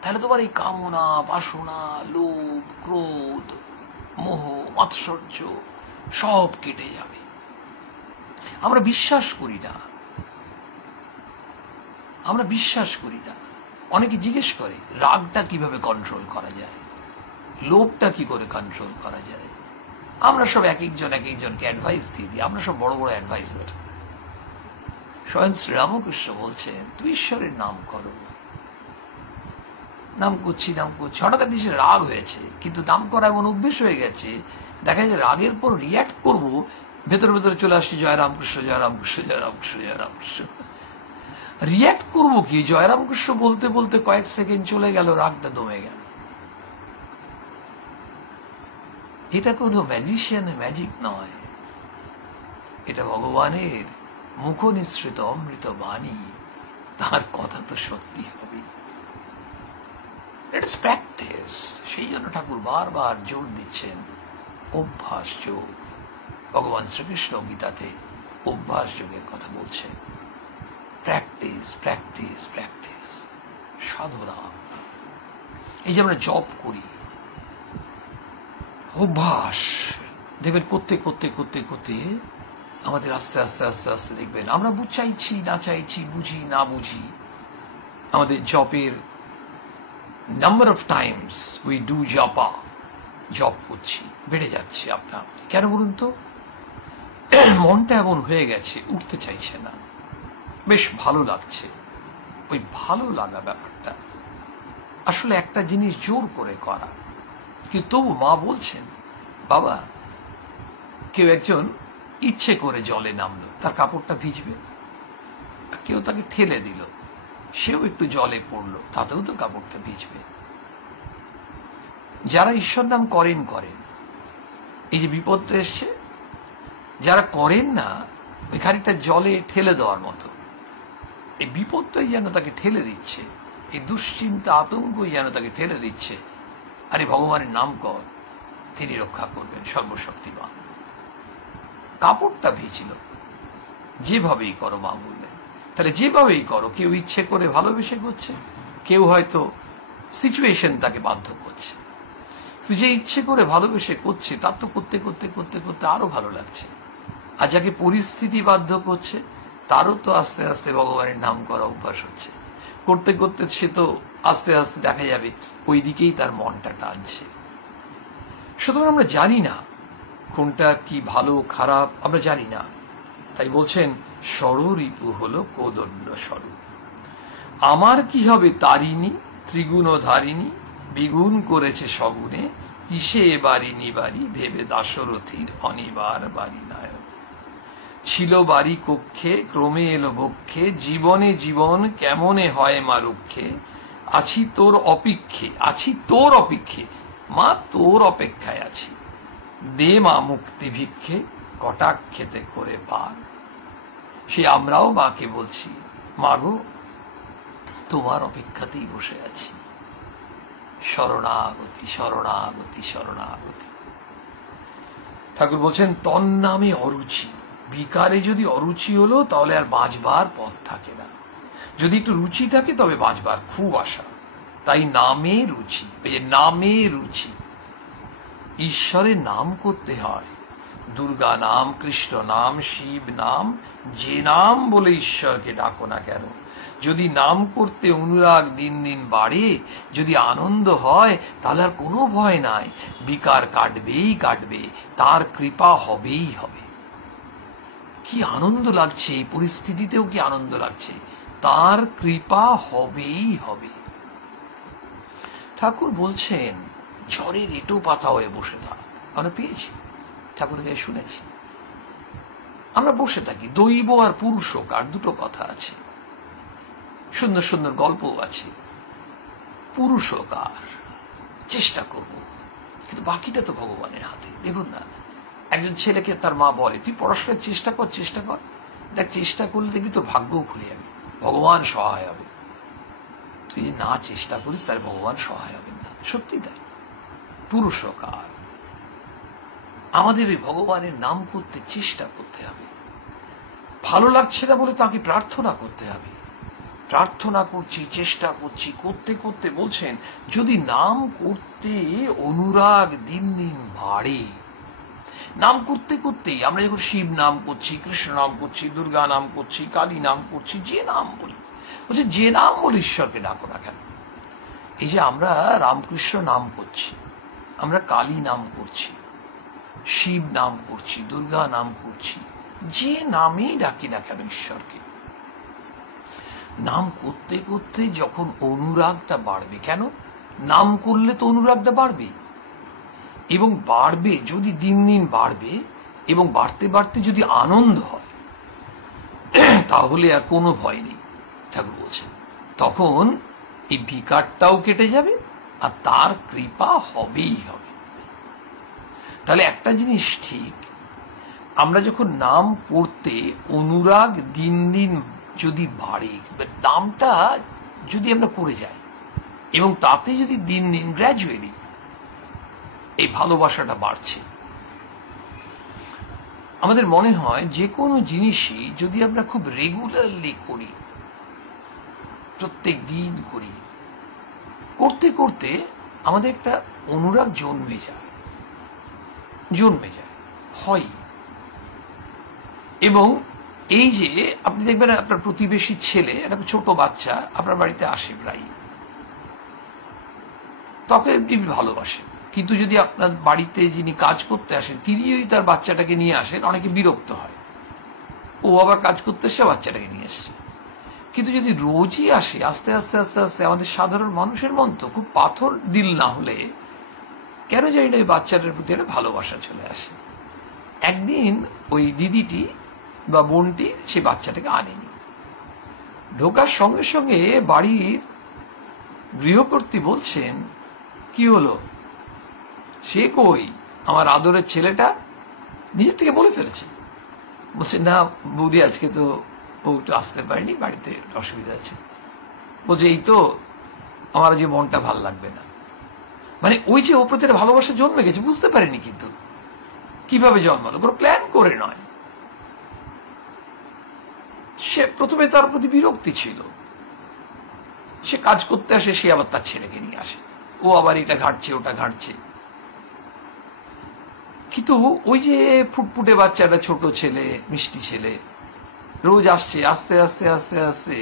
তাহলে তোমার এই কামনা, বাসনা, লোভ, ক্রোধ, মোহ, মাৎসর্য সব কেটে যাবে। আমরা বিশ্বাস করি না, আমরা বিশ্বাস করি না। অনেকে জিজ্ঞেস করে রাগটা কিভাবে কন্ট্রোল করা যায়, লোভটা কি করে কন্ট্রোল করা যায়। আমরা সব এক একজনকে অ্যাডভাইস দিয়ে দিই, আমরা সব বড় বড় অ্যাডভাইসার। স্বয়ং শ্রীরামকৃষ্ণ বলছেন তুমি ঈশ্বরের নাম করো। নাম করছি হঠাৎ একদিন রাগ হয়েছে, কিন্তু নাম করা এমন অভ্যেস হয়ে গেছে, দেখা যায় রাগের পর রিয়াক্ট করব, ভেতরে ভেতরে চলে আসছি জয় রামকৃষ্ণ, জয় রামকৃষ্ণ, জয় রামকৃষ্ণ, জয় রামকৃষ্ণ। রিয়াক্ট করব কি, জয় রামকৃষ্ণ বলতে বলতে কয়েক সেকেন্ড চলে গেল, রাগটা দমে গেল। এটা কোনো ম্যাজিশিয়ানের ম্যাজিক নয়, এটা ভগবানের মুখ নিঃসৃত অমৃত বাণী, তার কথা তো সত্যি হবে। It's practice. সেই জন্য ঠাকুর বারবার জোর দিচ্ছেন অভ্যাস যোগ। ভগবান শ্রীকৃষ্ণ গীতাতে অভ্যাস যোগের কথা বলছেন। প্র্যাকটিস, প্র্যাকটিস, প্র্যাকটিস, সাধনা। এই যে আমরা জপ করি, অভ্যাস, দেখবেন করতে করতে করতে করতে আমাদের আস্তে আস্তে আস্তে আস্তে দেখবেন আমরা চাইছি না চাইছি, বুঝি না বুঝি, আমাদের জপের number of times we do জপা, জপ করছি বেড়ে যাচ্ছে আপনার। কেন বলুন তো? মনটা এমন হয়ে গেছে, উঠতে চাইছে না, বেশ ভালো লাগছে। ওই ভালো লাগা ব্যাপারটা আসলে একটা জিনিস জোর করে করা। কিন্তু তবু মা বলছেন, বাবা, কেউ একজন ইচ্ছে করে জলে নামলো, তার কাপড়টা ভিজবে, কেউ তাকে ঠেলে দিল, সেও একটু জলে পড়লো, তাতেও তো কাপড়টা ভিজবে। যারা ঈশ্বর নাম করেন, এই যে বিপদটা এসছে, যারা করেন না, ওই খানিকটা জলে ঠেলে দেওয়ার মতো। এই বিপদটাই যেন তাকে ঠেলে দিচ্ছে, এই দুশ্চিন্তা আতঙ্কই যেন তাকে ঠেলে দিচ্ছে, আরে ভগবানের নাম কর, তিনি রক্ষা করবেন, সর্বশক্তিমান। কাপড়টা ভিজল, যেভাবেই করো, মা বললেন। তাহলে যেভাবেই করো, কেউ ইচ্ছে করে ভালোবেসে করছে, কেউ হয়তো সিচুয়েশন তাকে বাধ্য করছে। তুই যে ইচ্ছে করে ভালোবেসে করছে, তার তো করতে করতে করতে করতে আরো ভালো লাগছে। আর যাকে পরিস্থিতি বাধ্য করছে, তারও তো আস্তে আস্তে ভগবানের নাম করা অভ্যাস হচ্ছে। করতে করতে সে তো আস্তে আস্তে দেখা যাবে ওই দিকেই তার মনটা টানছে। সুতরাং আমরা জানি না কোনটা কি ভালো খারাপ, আমরা জানি না। তাই বলছেন ষড়রিপু হলো কোদণ্ড স্বরূপ। আমার কি হবে তারিণী, ত্রিগুণ ধারিণী, বিগুণ করেছে সগুণে, কিসে বাড়ি নিবারি, ভেবে দাশরথীর অনিবার বাড়ি নায়ক। ছিল বাড়ি কক্ষে, ক্রমে এলো বক্ষে, জীবনে জীবন কেমনে হয় মা রক্ষে। আছি তোর অপেক্ষে, আছি তোর অপেক্ষে, মা তোর অপেক্ষায় আছি। দে মা মুক্তি ভিক্ষে, কটাক্ষেতে করে পার। সে আমরাও মাকে বলছি, মাগো তোমার অপেক্ষাতেই বসে আছি। শরণাগতি, শরণাগতি, শরণাগতি। ঠাকুর বলছেন তন নামে অরুচি। বিকারে যদি অরুচি হলো, তাহলে আর বাঁচবার পথ থাকে না। যদি একটু রুচি থাকে, তবে বাঁচবার খুব আশা। তাই নামে রুচি, ওই যে নামে রুচি। ঈশ্বরের নাম করতে হয়, দুর্গা নাম, কৃষ্ণ নাম, শিব নাম, যে নাম বলে ঈশ্বরকে ডাকো না কেন। যদি নাম করতে অনুরাগ দিন দিন বাড়ে, যদি আনন্দ হয়, তাহলে আর কোনো ভয় নাই। বিকার কাটবেই কাটবে, তার কৃপা হবেই হবে। কি আনন্দ লাগছে, এই পরিস্থিতিতেও কি আনন্দ লাগছে, তার কৃপা হবেই হবে। ঠাকুর বলছেন ঝড়ের এঁটো পাতা হয়ে বসে থাক। আমরা পেয়েছি, ঠাকুরের কাছে শুনেছি। আমরা বসে থাকি, দৈব আর পুরুষকার দুটো কথা আছে, সুন্দর সুন্দর গল্পও আছে। পুরুষকার চেষ্টা করব, কিন্তু বাকিটা তো ভগবানের হাতে। দেখুন না, একজন ছেলেকে তার মা বলে, তুই পড়াশোনার চেষ্টা কর, চেষ্টা কর, দেখ চেষ্টা করলে দেখবি তো ভাগ্যও খুলে যাবে, ভগবান সহায় হবে। তুই যদি না চেষ্টা করিস, তাহলে ভগবান সহায় হবেন না। সত্যি তাই। পুরুষকার, আমাদের ওই ভগবানের নাম করতে চেষ্টা করতে হবে। ভালো লাগছে না বলে তাকে প্রার্থনা করতে হবে, প্রার্থনা করছি, চেষ্টা করছি, করতে করতে বলছেন যদি নাম করতে অনুরাগ দিন দিন বাড়ে, নাম করতে করতেই আমরা যখন শিব নাম করছি, কৃষ্ণ নাম করছি, দুর্গা নাম করছি, কালী নাম করছি, যে নাম বলি, বলছে যে নাম বলি ঈশ্বরকে ডাকো না কেন। এই যে আমরা রামকৃষ্ণ নাম করছি, আমরা কালী নাম করছি, শিব নাম করছি, দুর্গা নাম করছি, যে নামেই ডাকি না কেন ঈশ্বরকে, নাম করতে করতে যখন অনুরাগটা বাড়বে, কেন নাম করলে তো অনুরাগটা বাড়বে, এবং বাড়বে যদি দিন দিন বাড়বে, এবং বাড়তে বাড়তে যদি আনন্দ হয়, তাহলে আর কোনো ভয় নেই। ঠাকুর বলছেন তখন এই বিকারটাও কেটে যাবে আর তার কৃপা হবেই হবে। তাহলে একটা জিনিস ঠিক, আমরা যখন নাম করতে অনুরাগ দিন দিন যদি বাড়ে, নামটা যদি আমরা করে যাই এবং তাতে যদি দিন দিন গ্র্যাজুয়ালি এই ভালোবাসাটা বাড়ছে, আমাদের মনে হয় যে কোনো জিনিসই যদি আমরা খুব রেগুলারলি করি, প্রত্যেক দিন করি, করতে করতে আমাদের একটা অনুরাগ জন্মে যায় হয়। এবং এই যে আপনি দেখবেন আপনার প্রতিবেশী ছেলে, একটা ছোট বাচ্চা আপনার বাড়িতে আসে, প্রায় তাকে এমনি ভালোবাসে, কিন্তু যদি আপনার বাড়িতে যিনি কাজ করতে আসেন তিনি যদি তার বাচ্চাটাকে নিয়ে আসেন, অনেকে বিরক্ত হয়, ও আবার কাজ করতে এসে বাচ্চাটাকে নিয়ে এসছে। কিন্তু যদি রোজই আসে, আস্তে আস্তে আস্তে আস্তে আমাদের সাধারণ মানুষের মন তো খুব পাথর দিল না হলে কেন জানি না ওই বাচ্চাটার প্রতি একটা ভালোবাসা চলে আসে। একদিন ওই দিদিটি বা বোনটি সেই বাচ্চাটাকে আনেনি, ঢোকার সঙ্গে সঙ্গে বাড়ির গৃহকর্ত্রী বলছেন কি হলো, সে কই আমার আদরের ছেলেটা, নিজের থেকে বলে ফেলেছে। বলছে না বৌদি আজকে তো ও একটু আসতে পারেনি, বাড়িতে অসুবিধা আছে। বলছে এই তো আমার যে মনটা ভাল লাগবে না, মানে ওই যে ওর প্রতি ভালোবাসা জন্মে গেছে, বুঝতে পারেনি কিন্তু কিভাবে জন্মালো, কোনো প্ল্যান করে নয়। সে প্রথমে তার প্রতি বিরক্তি ছিল, সে কাজ করতে আসে, সে আবার তার ছেলেকে নিয়ে আসে, ও আবার এটা ঘাটছে ওটা ঘাটছে। কিন্তু ওই যে ফুটফুটে বাচ্চাটা, ছোট ছেলে, মিষ্টি ছেলে, রোজ আসছে, আস্তে আস্তে আস্তে আস্তে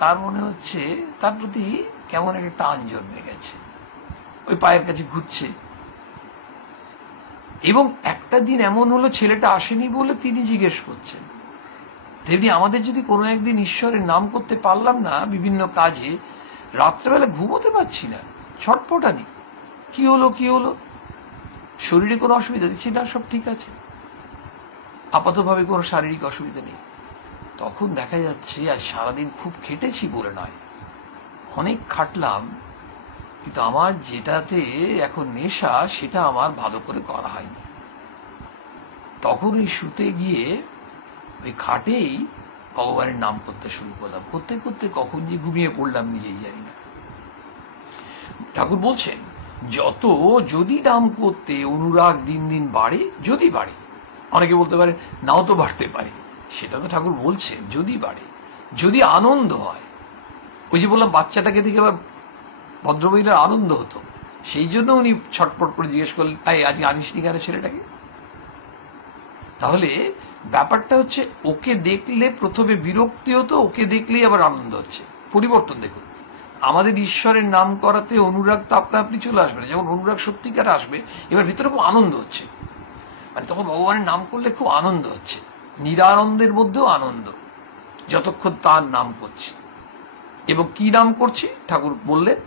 তার মনে হচ্ছে তার প্রতি কেমন একটা টান জন্মে গেছে, ওই পায়ের কাছে ঘুরছে। এবং একটা দিন এমন হলো ছেলেটা আসেনি বলে তিনি জিজ্ঞেস করছেন। তেমনি আমাদের যদি কোনো একদিন ঈশ্বরের নাম করতে পারলাম না বিভিন্ন কাজে, রাত্রেবেলা ঘুমোতে পারছি না, ছটফটানি, কি হলো কি হলো, শরীরে কোনো অসুবিধা দিচ্ছি না, সব ঠিক আছে, আপাতভাবে কোনো শারীরিক অসুবিধা নেই। তখন দেখা যাচ্ছে আজ সারাদিন খুব খেটেছি বলে নয়, অনেক খাটলাম, কিন্তু আমার যেটাতে এখন নেশা সেটা আমার ভালো করে করা হয়নি। তখন ওই শুতে গিয়ে ওই খাটেই ভগবানের নাম করতে শুরু করলাম, করতে করতে কখন যে ঘুমিয়ে পড়লাম নিজেই জানি না। ঠাকুর বলছেন যত যদি নাম করতে অনুরাগ দিন দিন বাড়ে, যদি বাড়ে, অনেকে বলতে পারে নাও তো বাড়তে পারে, সেটা তো ঠাকুর বলছেন যদি বাড়ে, যদি আনন্দ হয়। ওই যে বললাম বাচ্চাটাকে দেখে ভদ্রমহিলার আনন্দ হতো, সেই জন্য উনি ছটপট করে জিজ্ঞেস করলেন তাই আজকে আনিসনি কেন ছেলেটাকে। তাহলে ব্যাপারটা হচ্ছে ওকে দেখলে প্রথমে বিরক্তি হতো, ওকে দেখলেই আবার আনন্দ হচ্ছে। পরিবর্তন দেখুন, আমাদের ঈশ্বরের নাম করাতে অনুরাগ তো আপনা আপনি চলে আসবে না, যখন অনুরাগ সত্যিকার আসবে এবার ভিতরে খুব আনন্দ হচ্ছে, মানে তখন ভগবানের নাম করলে খুব আনন্দ হচ্ছে, নিরানন্দের মধ্যেও আনন্দ, যতক্ষণ তার নাম করছে। এবং কি নাম করছে ঠাকুর বললেন,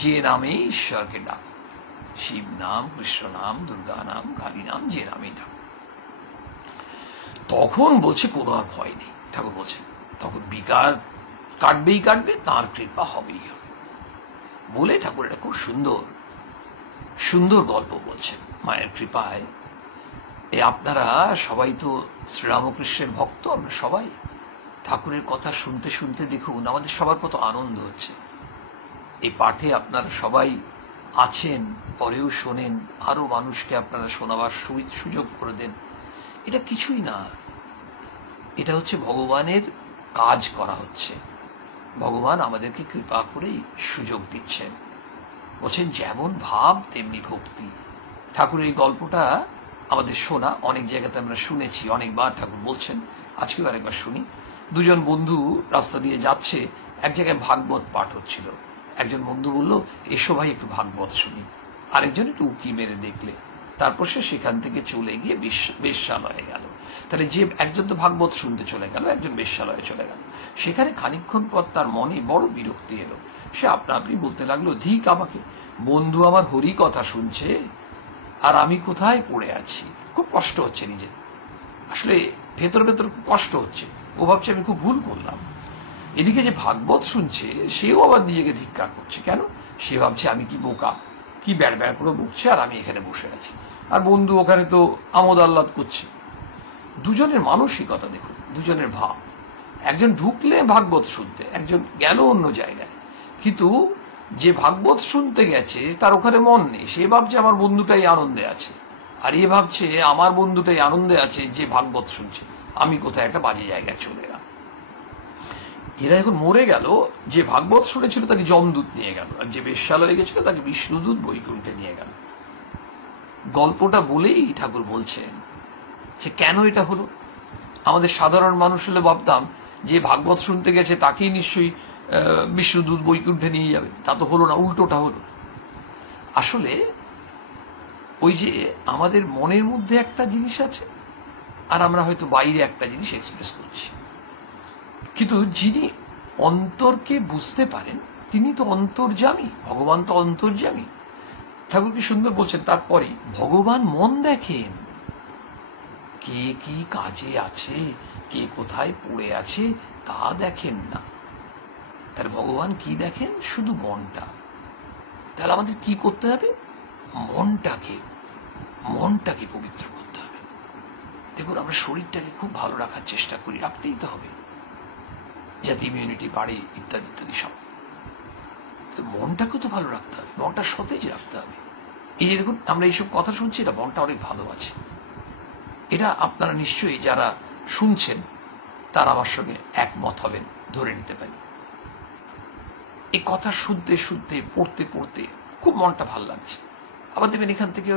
যে নামে ঈশ্বরকে ডাক, শিব নাম, কৃষ্ণ নাম, দুর্গা নাম, কালী নাম, যে নামেই ডাক, তখন বলছে কোনো আর ভয় নেই। ঠাকুর বলছেন তখন বিকার কাটবেই কাটবে, তাঁর কৃপা হবেই হবে বলে ঠাকুর এটা খুব সুন্দর সুন্দর গল্প বলছেন মায়ের কৃপায়। আপনারা সবাই তো শ্রীরামকৃষ্ণের ভক্ত, আমরা সবাই ঠাকুরের কথা শুনতে শুনতে দেখুন আমাদের সবার কত আনন্দ হচ্ছে। এই পাঠে আপনারা সবাই আছেন, পরেও শোনেন, আরো মানুষকে আপনারা শোনাবার সুযোগ করে দেন। এটা কিছুই না, এটা হচ্ছে ভগবানের কাজ করা হচ্ছে, ভগবান আমাদেরকে কৃপা করেই সুযোগ দিচ্ছেন। বলছেন যেমন ভাব তেমনি ভক্তি। ঠাকুরের এই গল্পটা আমাদের শোনা, অনেক জায়গাতে আমরা শুনেছি, অনেকবার ঠাকুর বলছেন, আজকেও আরেকবার শুনি। দুজন বন্ধু রাস্তা দিয়ে যাচ্ছে, এক জায়গায় ভাগবত পাঠ হচ্ছিল। একজন বন্ধু বলল, এসো ভাই একটু ভাগবত শুনি। আরেকজন একটু উকি মেরে দেখলে, তারপর সে সেখান থেকে চলে গিয়ে বেশ্যালয়ে গেল। তাহলে যে একজন তো ভাগবত শুনতে চলে গেল, একজন বেশ্যালয়ে চলে গেল। সেখানে খানিকক্ষণ পর তার মনে বড় বিরক্তি এলো। সে আপনা আপনি বলতে লাগলো, ধিক আমাকে, বন্ধু আমার হরি কথা শুনছে আর আমি কোথায় পড়ে আছি। খুব কষ্ট হচ্ছে নিজে, আসলে ভেতর ভেতর খুব কষ্ট হচ্ছে। ও ভাবছে আমি খুব ভুল করলাম। এদিকে যে ভাগবত শুনছে সেও আবার নিজেকে ধিক্কার করছে। কেন? সে ভাবছে আমি কি বোকা, কি ব্যাড় ব্যাড় করে বকছে আর আমি এখানে বসে আছি, আর বন্ধু ওখানে তো আমোদ আহ্লাদ করছে। দুজনের মানসিকতা দেখুন, দুজনের ভাব। একজন ঢুকলে ভাগবত শুনতে, একজন গেল অন্য জায়গায়। কিন্তু যে ভাগবত শুনতে গেছে তার ওখানে মন নেই, সে ভাবছে আমার বন্ধুটাই আনন্দে আছে, আর এ ভাবছে আমার বন্ধুটাই আনন্দে আছে যে ভাগবত শুনছে, আমি কোথায় একটা বাজে জায়গায় চলে এলাম। এরা এখন মরে গেল। যে ভাগবত শুনেছিল তাকে যমদূত নিয়ে গেল, আর যে বেশ্যালয়ে গেছিল তাকে বিষ্ণুদূত বৈকুণ্ঠে নিয়ে গেল। গল্পটা বলেই ঠাকুর বলছেন যে কেন এটা হলো। আমাদের সাধারণ মানুষ হলে ভাবতাম যে ভাগবত শুনতে গেছে তাকেই নিশ্চয়ই বিষ্ণুদূত বৈকুণ্ঠে নিয়ে যাবে, তা তো হলো না, উল্টোটা হলো। আসলে ওই যে আমাদের মনের মধ্যে একটা জিনিস আছে, আর আমরা হয়তো বাইরে একটা জিনিস এক্সপ্রেস করছি। কিন্তু যিনি অন্তরকে বুঝতে পারেন তিনি তো অন্তর্যামী, ভগবান তো অন্তর্যামী। ঠাকুর কি সুন্দর বলছেন তারপরে, ভগবান মন দেখেন, কে কি কাজে আছে, কে কোথায় পড়ে আছে তা দেখেন না। তাহলে ভগবান কি দেখেন? শুধু মনটা। তাহলে আমাদের কি করতে হবে? মনটাকে পবিত্র করতে হবে। দেখুন, আমরা শরীরটাকে খুব ভালো রাখার চেষ্টা করি, রাখতেই তো হবে, যাতে ইমিউনিটি বাড়ে ইত্যাদি ইত্যাদি সব। তো মনটাকেও তো ভালো রাখতে হবে, মনটা সতেজ রাখতে হবে। এই যে দেখুন আমরা এইসব কথা শুনছি, এটা মনটা অনেক ভালো আছে। এটা আপনারা নিশ্চয়ই যারা শুনছেন তারা আমার সঙ্গে একমত হবেন, ধরে নিতে পারি। এই কথা শুনতে শুনতে পড়তে পড়তে খুব মনটা ভালো লাগছে। আবার দেখবেন এখান থেকে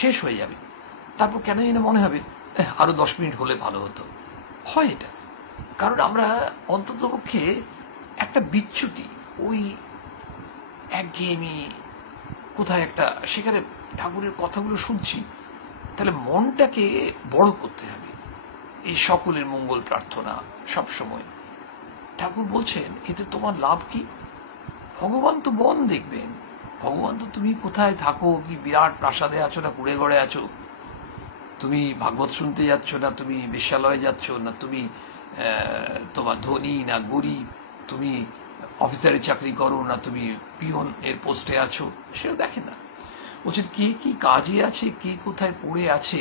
শেষ হয়ে যাবে, তারপর কেন যেন মনে হবে আরো 10 মিনিট হলে ভালো হতো। হয় এটা কারণ আমরা অন্ততপক্ষে একটা বিচ্যুতি, ওই একঘেয়েমি কোথায় একটা, সেখানে ঠাকুরের কথাগুলো শুনছি। তাহলে মনটাকে বড় করতে হবে। এই সকলের মঙ্গল প্রার্থনা সব সময়। ঠাকুর বলছেন এতে তোমার লাভ কি? ভগবান তো মন দেখবেন, ভগবান তো তুমি কোথায় থাকো, কি বিরাট প্রাসাদে আছো না কুড়ে ঘরে আছো, তুমি ভাগবত শুনতে যাচ্ছ না তুমি বেশ্যালয়ে যাচ্ছ, না তুমি তোমার ধনী না গরিব, তুমি অফিসারের চাকরি করো না তুমি পিয়ন এর পোস্টে আছো, সেটা দেখেন না। বলছেন কে কি কাজে আছে, কে কোথায় পড়ে আছে,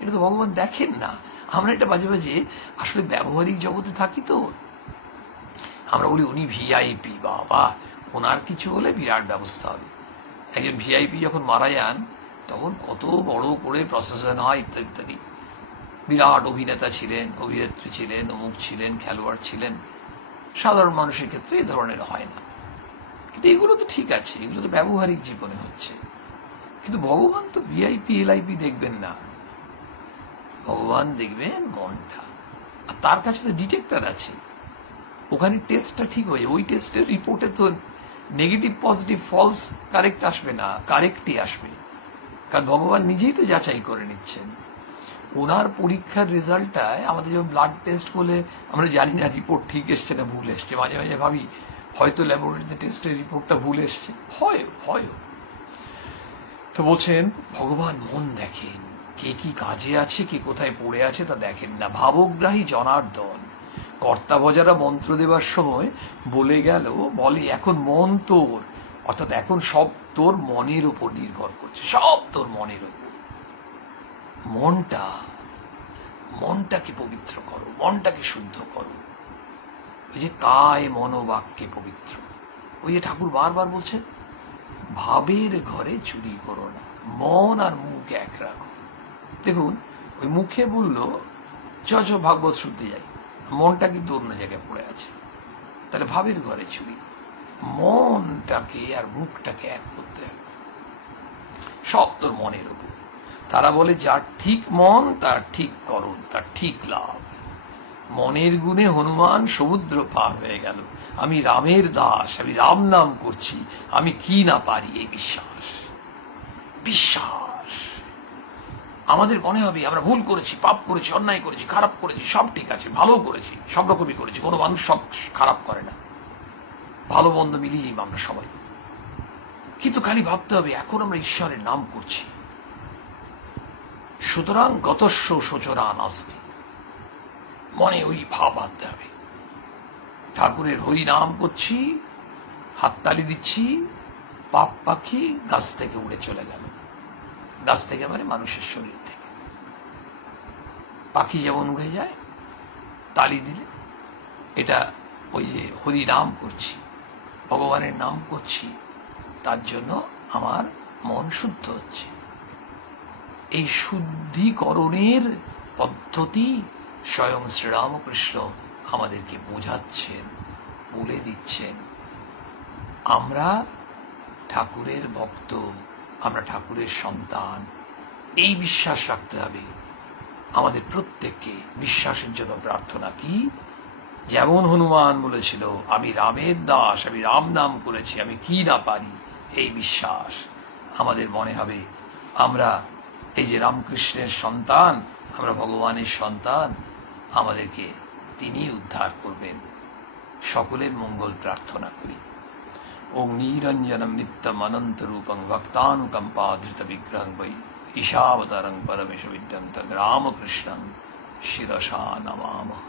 এটা তো ভগবান দেখেন না। আমরা এটা মাঝে মাঝে আসলে ব্যবহারিক জগতে থাকি, তো আমরা বলি উনি ভিআইপি, বাবা ওনার কিছু হলে বিরাট ব্যবস্থা হবে। একজন ভিআইপি যখন মারা যান তখন কত বড় করে প্রসেশন হয় ইত্যাদি ইত্যাদি। বিরাট অভিনেতা ছিলেন, অভিনেত্রী ছিলেন, অমুক ছিলেন, খেলোয়াড় ছিলেন। সাধারণ মানুষের ক্ষেত্রে এই ধরনের হয় না। কিন্তু এগুলো তো ঠিক আছে, এগুলো তো ব্যবহারিক জীবনে হচ্ছে। কিন্তু ভগবান তো ভিআইপি এলআইপি দেখবেন না, ভগবান দেখবেন মনটা। আর তার কাছে তো ডিটেক্টর আছে, ওখানে টেস্টটা ঠিক হয়ে, ওই টেস্টের রিপোর্টে তো নেগেটিভ পজিটিভ ফলস কারেক্ট আসবে না, কারেক্টই আসবে। কারণ ভগবান নিজেই তো যাচাই করে নিচ্ছেন। ওনার পরীক্ষার রেজাল্টটায় আমাদের যখন ব্লাড টেস্ট করলে আমরা জানি না রিপোর্ট ঠিক এসছে না ভুল এসছে। মাঝে মাঝে ভাবি হয়তো ল্যাবরেটরিতে টেস্টের রিপোর্টটা ভুল এসছে, হয়। তো বলছেন ভগবান মন দেখেন, কে কি কাজে আছে, কে কোথায় পড়ে আছে তা দেখেন না। ভাবগ্রাহী জনার্দন। কর্তাভজারা মন্ত্র দেবার সময় বলে এখন মন তোর, অর্থাৎ এখন সব তোর মনের উপর নির্ভর করছে, সব তোর মনের উপর। মনটাকে পবিত্র করো, মনটাকে শুদ্ধ করো। ওই যে কায় মনোবাক্যে পবিত্র, ওই যে ঠাকুর বারবার বলছেন ভাবের ঘরে চুরি করো না, মন আর মুখ এক রাখো। দেখুন ওই মুখে বললো চ ভাগবত শুনতে যাই, মনটা কিন্তু অন্য জায়গায় পড়ে আছে। তাহলে ভাবের ঘরে চুরি। মনটাকে আর মুখটাকে এক করতে হবে, সব তোর মনের উপর। তারা বলে যার ঠিক মন তার ঠিক করণ, তার ঠিক লাভ। মনের গুণে হনুমান সমুদ্র পার হয়ে গেল। আমি রামের দাস, আমি রাম নাম করছি, আমি কি না পারি। এই বিশ্বাস, বিশ্বাস আমাদের মনে হবে আমরা ভুল করেছি, পাপ করেছি, অন্যায় করেছি, খারাপ করেছি, সব ঠিক আছে, ভালো করেছি, সব রকমই করেছি। কোনো মানুষ সব খারাপ করে না, ভালো মন্দ মিলিয়ে আমরা সবাই। কিন্তু খালি ভাবতে হবে এখন আমরা ঈশ্বরের নাম করছি। সুতরাং গতস্য শোচরা নাস্তি, মনে ওই ভাব আনতে হবে। ঠাকুরের হরি নাম করছি, হাততালি দিচ্ছি, পাপ পাখি গাছ থেকে উড়ে চলে গেল। গাছ থেকে মানে মানুষের শরীর থেকে। পাখি যেমন উড়ে যায় তালি দিলে, এটা ওই যে হরি নাম করছি, ভগবানের নাম করছি, তার জন্য আমার মন শুদ্ধ হচ্ছে। এই শুদ্ধিকরণের পদ্ধতি স্বয়ং শ্রীরামকৃষ্ণ আমাদেরকে বোঝাচ্ছেন, বলে দিচ্ছেন। আমরা ঠাকুরের ভক্ত, আমরা ঠাকুরের সন্তান, এই বিশ্বাস রাখতে হবে। আমাদের প্রত্যেককে বিশ্বাসের জন্য প্রার্থনা কি? যেমন হনুমান বলেছিল আমি রামের দাস, আমি রাম নাম করেছি, আমি কি না পারি। এই বিশ্বাস আমাদের মনে হবে। আমরা এই যে রামকৃষ্ণের সন্তান, আমরা ভগবানের সন্তান, আমাদেরকে তিনি উদ্ধার করবেন। সকলের মঙ্গল প্রার্থনা করি। ওং নিরঞ্জনম নিত্যম অনন্ত রূপং ভক্তানুকম্পাধৃত বিগ্রহং বৈ ঈশাবতারং পরমেশ বিদ্যং তদ্ রামকৃষ্ণং শিরসা নমামঃ।